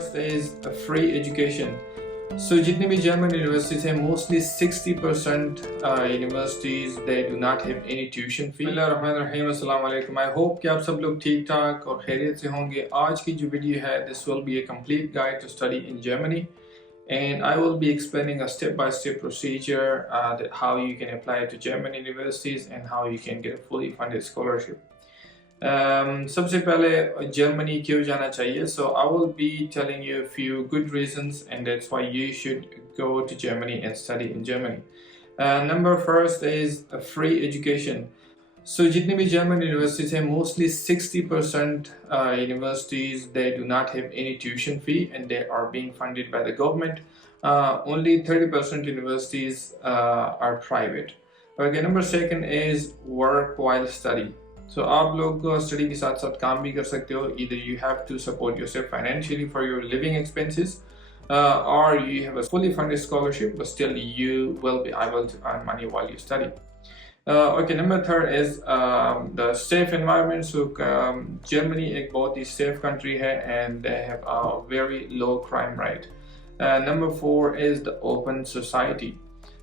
First is a free education. So जितनी भी German universities हैं, mostly 60% universities they do not have any tuition fee. बिस्मिल्लाहिर्रहमानिर्रहीम, अस्सलाम वालेकुम। I hope कि आप सब लोग ठीक ठाक और खैरियत से होंगे। आज की जो वीडियो है, this will be a complete guide to study in Germany, and I will be explaining a step-by-step procedure that how you can apply to German universities and how you can get a fully funded scholarship. सबसे पहले Germany क्यों जाना चाहिए? So I will be telling you a few good reasons, and that's why you should go to Germany and study in Germany. Number first is a free education. So जितनी भी German universities हैं, mostly 60% universities they do not have any tuition fee and they are being funded by the government. Only 30% universities are private. Okay, number second is work while study. So आप लोग study के साथ साथ काम भी कर सकते हो. Either you have to support yourself financially for your living expenses, or you have a fully funded scholarship, but still you will be able to earn money while you study. Okay, number third is the safe environment. So Germany एक बहुत ही safe country है and they have a very low crime rate. Number four is the open society.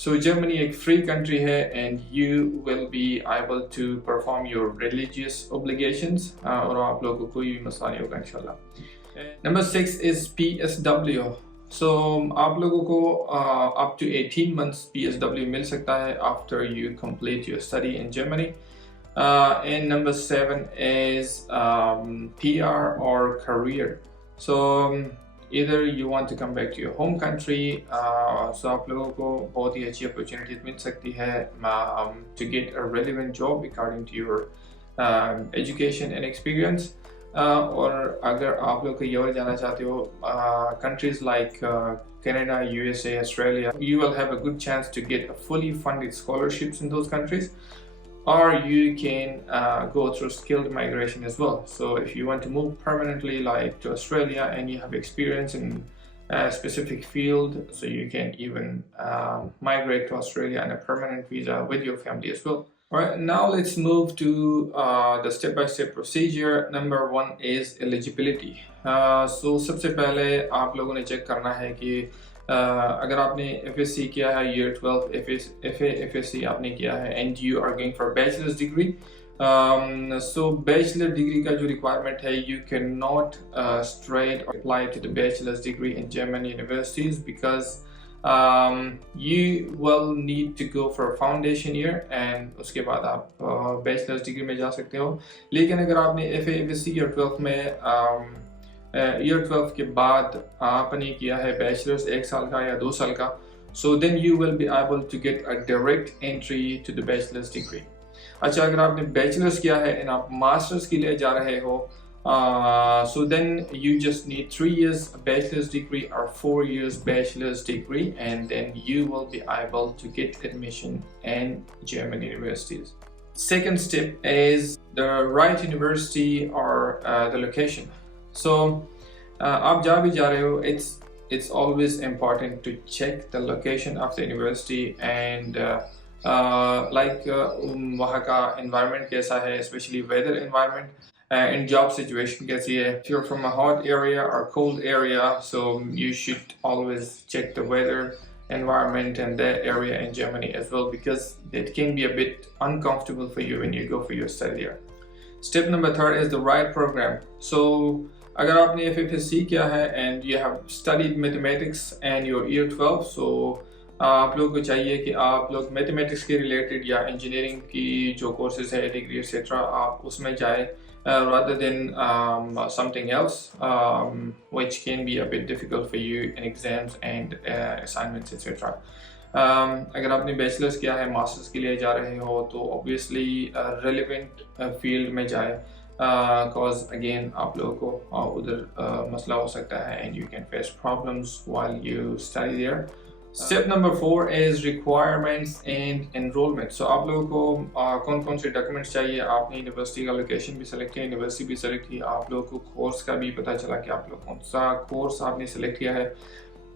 So Germany एक free country है and you will be able to perform your religious obligations और आप लोगों को कोई भी मसला नहीं होगा इंशाल्लाह. Number six is PSW. So आप लोगों को up to 18 months PSW मिल सकता है after you complete your study in Germany. And number seven is PR or career. So either you want to come back to your home country, so आप लोगों को बहुत ही अच्छी opportunity मिल सकती है to get a relevant job according to your education and experience. और अगर आप लोग कहीं और जाना चाहते हो, countries like Canada, USA, Australia, you will have a good chance to get a fully funded scholarships in those countries. Or you can go through skilled migration as well. So if you want to move permanently like to Australia and you have experience in a specific field, so you can even migrate to Australia on a permanent visa with your family as well. Alright, now let's move to the step-by-step procedure. Number one is eligibility. So सबसे पहले आप लोगों ने check करना है कि अगर आपने FSC किया है, year 12 FSC आपने किया है and you are going for bachelor's degree, so bachelor degree का जो requirement है, you cannot straight apply to the bachelor's degree in German universities because you will need to go for a foundation year and उसके बाद आप bachelor's degree में जा सकते हो. लेकिन अगर आपने FSC year 12 में year 12 के बाद आपने किया है बैचलर्स 1 साल का या 2 साल का, so then you will be able to get a direct entry to the bachelor's degree. अच्छा, अगर आपने बैचलर्स किया है और आप मास्टर्स के लिए जा रहे हो, so then you just need 3 years bachelor's degree or 4 years bachelor's degree, and then you will be able to get admission in German universities. Second step is the right university or the location. So आप जहाँ भी जा रहे हो, it's always important to check the location of the university and like वहाँ का environment कैसा है, especially weather environment, and job situation कैसी है. If you're from a hot area or cold area, so you should always check the weather environment and that area in Germany as well, because it can be a bit uncomfortable for you when you go for your study there. Step number third is the right program. So अगर आपने FFSC किया है and you have studied mathematics and your year 12, so आप लोगों को चाहिए कि आप लोग mathematics के related या engineering की जो courses है, degree etc., आप उसमें जाए rather than something else which can be a bit difficult for you in exams and assignments etc. अगर आपने बैचलर्स किया है, मास्टर्स के लिए जा रहे हो, तो obviously relevant field में जाए, cause again आप लोगों को उधर मसला हो सकता है and you can face problems while you study there. Step number 4 is requirements and enrollment. So आप लोगों को कौन कौन से डॉक्यूमेंट्स चाहिए. आपने यूनिवर्सिटी का लोकेशन भी सेलेक्ट किया, यूनिवर्सिटी भी सेलेक्ट की, आप लोगों को कोर्स का भी पता चला कि आप लोग कौन सा कोर्स आपने सेलेक्ट किया है,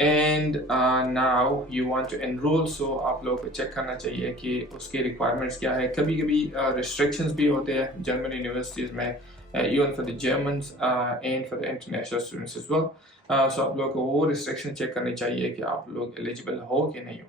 and now you want to enroll. So आप लोगों को चेक करना चाहिए कि उसके रिक्वायरमेंट्स क्या है. कभी कभी restrictions भी होते हैं जर्मन यूनिवर्सिटीज़ में even for the Germans and for the international students as well. So आप लोगों को वो restriction check करनी चाहिए कि आप लोग eligible हो कि नहीं हो.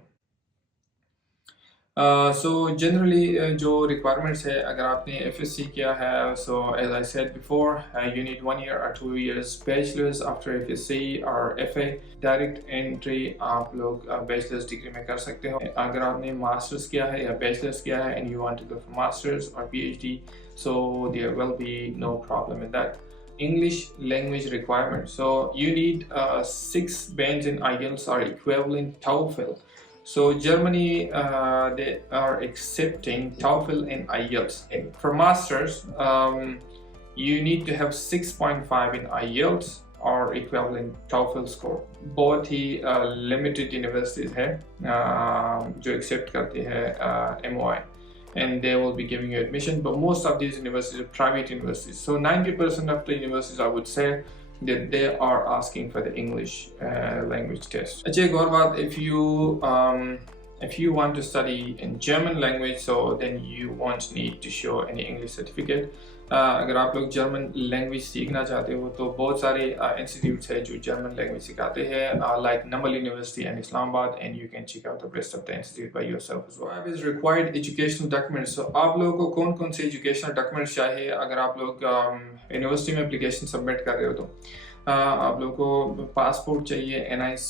So generally जो requirements है अगर आपने FSC किया है, so as I said before, you need 1 year or 2 years bachelors after FSC or FA. Direct entry आप लोग bachelor's degree में कर सकते हो. अगर आपने masters किया है या bachelor's किया है and you want to go for masters or PhD, so there will be no problem in that. English language requirement. So you need 6 bands in IELTS or equivalent TOEFL. So Germany, they are accepting TOEFL and IELTS. And for masters, you need to have 6.5 in IELTS or equivalent TOEFL score. बहुत ही limited universities है जो accept करती है MOI, and they will be giving you admission. But most of these universities are private universities. So 90% of the universities, I would say, that they are asking for the English language test. अच्छा एक और बात, if you want to study in German language, so then you won't need to show any English certificate. अगर आप लोग German language सीखना चाहते हो तो बहुत सारे institutes हैं जो German language सिखाते हैं, like Namal University and Islamabad, and you can check out the rest of the institute by yourself as well. What is required educational documents? So आप लोगों को कौन कौन से educational documents चाहिए अगर आप लोग university में application submit कर रहे हो तो आप लोगों को passport चाहिए, NIC,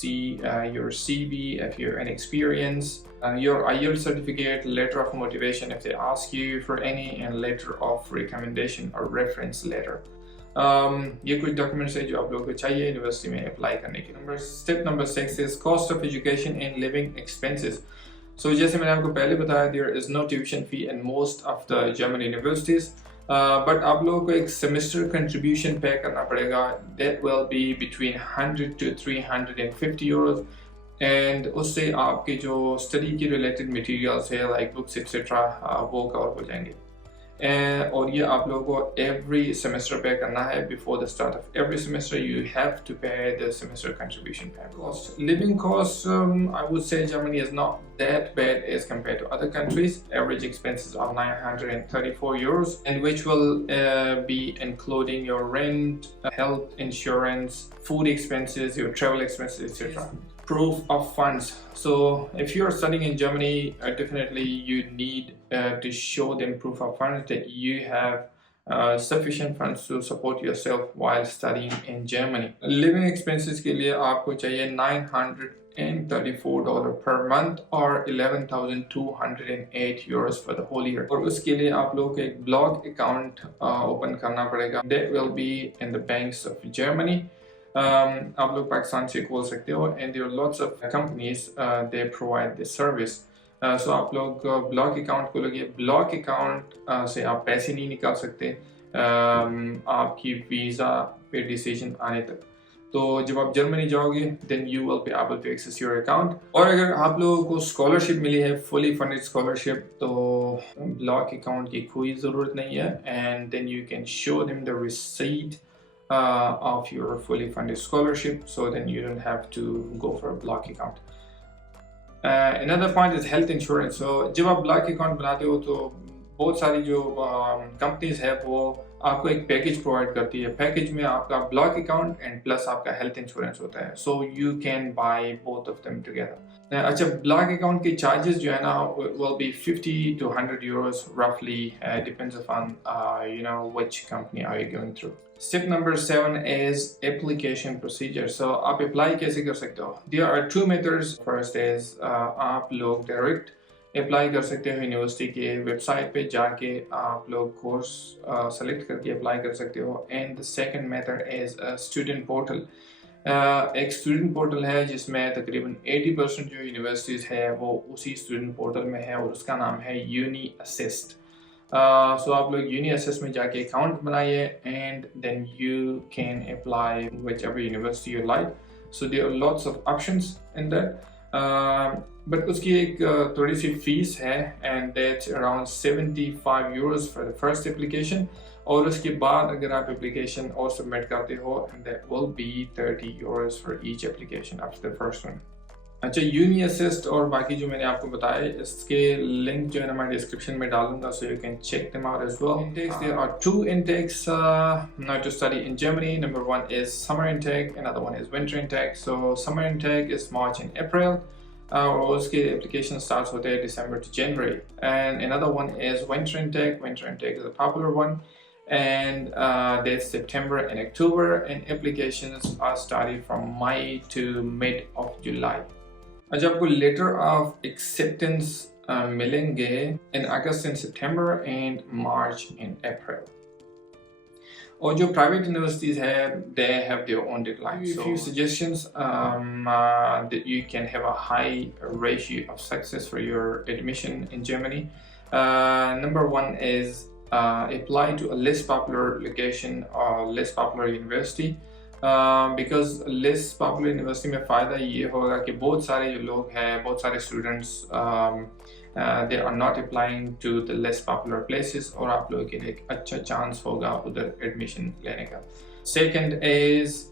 your CV if you're an experience, your IELTS certificate, letter of motivation if they ask you for any, and letter of recommendation or reference letter. ये कुछ documents हैं जो आप लोगों को चाहिए यूनिवर्सिटी में apply करने के. Step number 6 is cost of education and living expenses. So जैसे मैंने आपको पहले बताया, there is no tuition fee in most of the German universities. But आप लोगों को एक semester contribution pay करना पड़ेगा. That will be between 100 to 350 euros. And उससे आपके जो study के related materials है like books etc. वो cover हो जाएंगे. और ये आप लोगों को every semester pay करना है. Before the start of every semester you have to pay the semester contribution pay. Living costs, I would say Germany is not that bad as compared to other countries. Average expenses are 934 euros, and which will be including your rent, health insurance, food expenses, your travel expenses, etc. Proof of funds. So if you're studying in Germany, definitely you need to show them proof of funds that you have sufficient funds to support yourself while studying in Germany. Living expenses के लिए आपको चाहिए $934 per month or 11,208 euros for the whole year. और उसके लिए आप लोगों को एक blog account open करना पड़ेगा. That will be in the banks of Germany. आप लोग पाकिस्तान से खोल सकते हो, and there are lots of companies they provide this service. So आप लोग ब्लॉक अकाउंट खोलोगे. ब्लॉक अकाउंट से आप पैसे नहीं निकाल सकते आपकी वीज़ा पे डिसीजन आने तक. तो जब आप जर्मनी जाओगे then you will be able to access your account. और अगर आप लोगों को स्कॉलरशिप मिली है, fully funded scholarship, तो ब्लॉक अकाउंट की कोई ज़रूरत नहीं है, and then you can show them the receipt of your fully funded scholarship, so then you don't have to go for a block account. Another point is health insurance. So जब आप block account बनाते हो तो बहुत सारी जो companies है वो आपको एक पैकेज प्रोवाइड करती है. पैकेज में आपका ब्लॉक अकाउंट एंड प्लस आपका हेल्थ इंश्योरेंस होता है. So you can by both of them together. अच्छा, ब्लॉक अकाउंट के चार्जेस जो है ना will be 50 to 100 euros roughly, depends upon which company are you going through. Step number 7 is application procedure. So आप apply कैसे कर सकते हो? There are two methods. First is आप लोग डायरेक्ट अप्लाई कर सकते हो यूनिवर्सिटी के वेबसाइट पे जाके आप लोग कोर्स सेलेक्ट करके अप्लाई कर सकते हो. And the second method is student portal. एक स्टूडेंट पोर्टल है जिसमें तकरीबन 80% जो यूनिवर्सिटीज़ है वो उसी स्टूडेंट पोर्टल में है और उसका नाम है यूनी असिस्ट. सो आप लोग यूनी असिस्ट में जाके अकाउंट बनाइए and then you can apply whichever university you like. So there are lots of options in that. But उसकी एक थोड़ी सी फीस है and that's around 75 euros for the first application. और उसके बाद अगर आप एप्लीकेशन और सबमिट करते हो that will be 30 euros for each application after the first one. अच्छा, यूनी असिस्ट और बाकी जो मैंने आपको बताया इसके लिंक जो है ना मैं डिस्क्रिप्शन में डालूंगा, so you can check them out as well. Intakes, there are two intakes now to study in Germany. Number one is summer intake, another one is winter intake. So summer intake is March and April. और उसके application starts होते हैं December to January. And another one is winter intake. Winter intake is a popular one. And that's September and October, and applications are started from May to mid of July. अच्छा, आपको letter of acceptance मिलेंगे in August and September and March and April. और जो private universities है they have their own deadline. So few suggestions that you can have a high ratio of success for your admission in Germany. Number one is apply to a less popular location or less popular university. Because less popular university में फ़ायदा ये होगा कि बहुत सारे जो लोग हैं, बहुत सारे students they are not applying to the less popular places, और आप लोगों के लिए एक अच्छा chance होगा उधर admission लेने का. Second is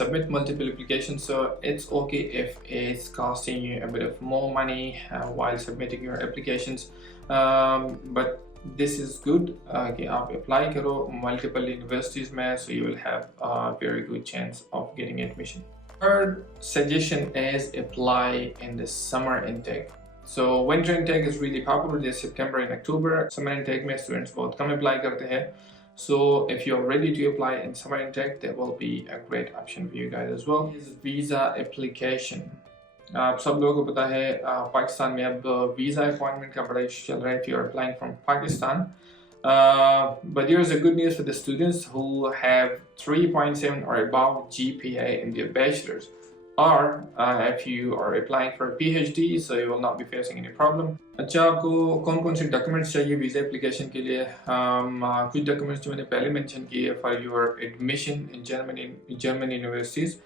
submit multiple applications. So it's okay if it's costing you a bit of more money while submitting your applications, but this is good कि आप apply करो multiple universities में, so you will have a very good chance of getting admission. Third suggestion is apply in the summer intake. So winter intake is really popular, there's September and October. Summer intake में students बहुत कम apply करते हैं. So if you're ready to apply in summer intake, that will be a great option for you guys as well. Is visa application. आप सब लोगों को पता है पाकिस्तान में अब वीज़ा अपॉइंटमेंट का बड़ा इशू चल रहा है if you're applying from Pakistan. But here's a good news for the students who have 3.7 or above GPA in their bachelors, or if you are applying for a PhD, so you will not be facing any problem. अच्छा, आपको कौन कौन से documents चाहिए visa application के लिए? कुछ documents जो मैंने पहले मेंशन किए for your admission in Germany universities,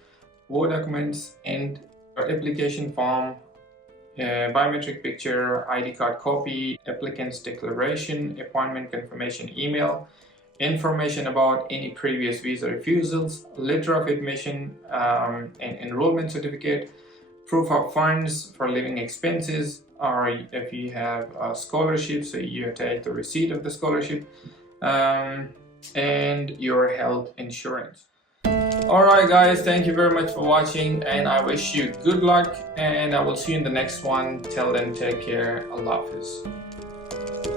वो documents and application form, biometric picture, ID card copy, applicant's declaration, appointment confirmation email, information about any previous visa refusals, letter of admission, and enrollment certificate, proof of funds for living expenses, or if you have a scholarship, so you take the receipt of the scholarship, and your health insurance. Alright guys, thank you very much for watching, and I wish you good luck, and I will see you in the next one. Till then, take care. Allah Hafiz.